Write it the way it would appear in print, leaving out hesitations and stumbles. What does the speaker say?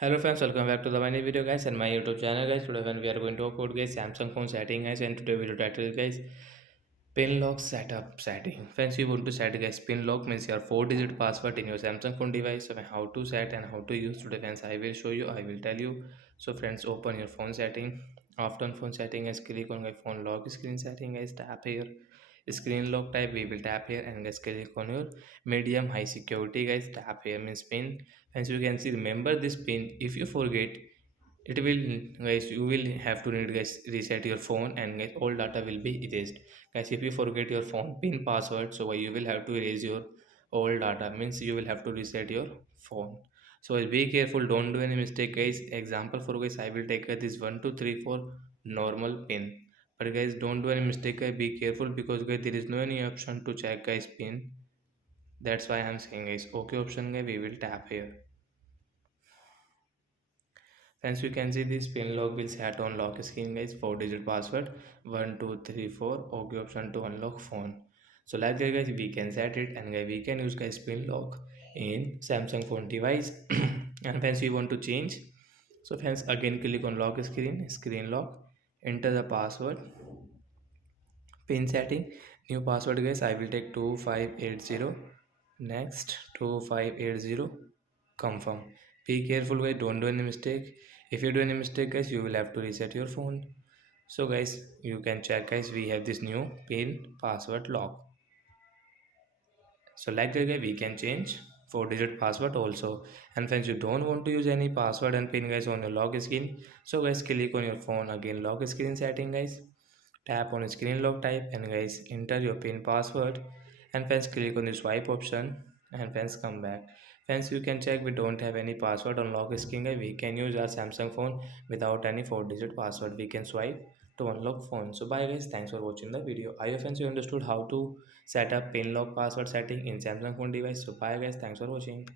Hello friends, welcome back to the my new video guys and my YouTube channel guys. Today when we are going to talk about guys Samsung phone setting guys, and today video title is guys pin lock setup setting. Friends, you want to set guys pin lock means your 4-digit password in your Samsung phone device. So how to set and how to use today friends, I will show you, I will tell you. So friends, open your phone setting. After on phone setting guys, click on my phone lock screen setting guys, tap here screen lock type, we will tap here and guys click on your medium high security guys, tap here means pin. As you can see, remember this pin, if you forget it will guys, you will have to need guys reset your phone and guys all data will be erased guys. If you forget your phone pin password, so you will have to erase your all data, means you will have to reset your phone. So guys, be careful, don't do any mistake guys. Example for guys, I will take this 1 2 3 4 normal pin, but guys don't do any mistake guys. Be careful because guys there is no any option to check guys pin. That's why I'm saying guys okay option guys, we will tap here. Hence you can see this pin lock will set on lock screen guys, 4-digit password 1234 OK option to unlock phone. So like that guys, we can set it and guys we can use guys pin lock in Samsung phone device. And hence we want to change. So hence again click on lock screen lock, enter the password, pin setting, new password guys, I will take 2580, next 2580, confirm. Be careful guys, don't do any mistake. If you do any mistake guys, you will have to reset your phone. So guys, you can check guys, we have this new pin password lock. So like that guys, we can change 4-digit password also. And friends, you don't want to use any password and pin guys on your lock screen, so guys click on your phone again lock screen setting guys, tap on screen lock type and guys enter your pin password, and friends click on the swipe option and friends come back. Friends, you can check we don't have any password on lock screen guys. We can use our Samsung phone without any 4-digit password. We can swipe to unlock phone. So bye guys, thanks for watching the video. I hope friends you understood how to set up pin lock password setting in Samsung phone device. So bye guys, thanks for watching.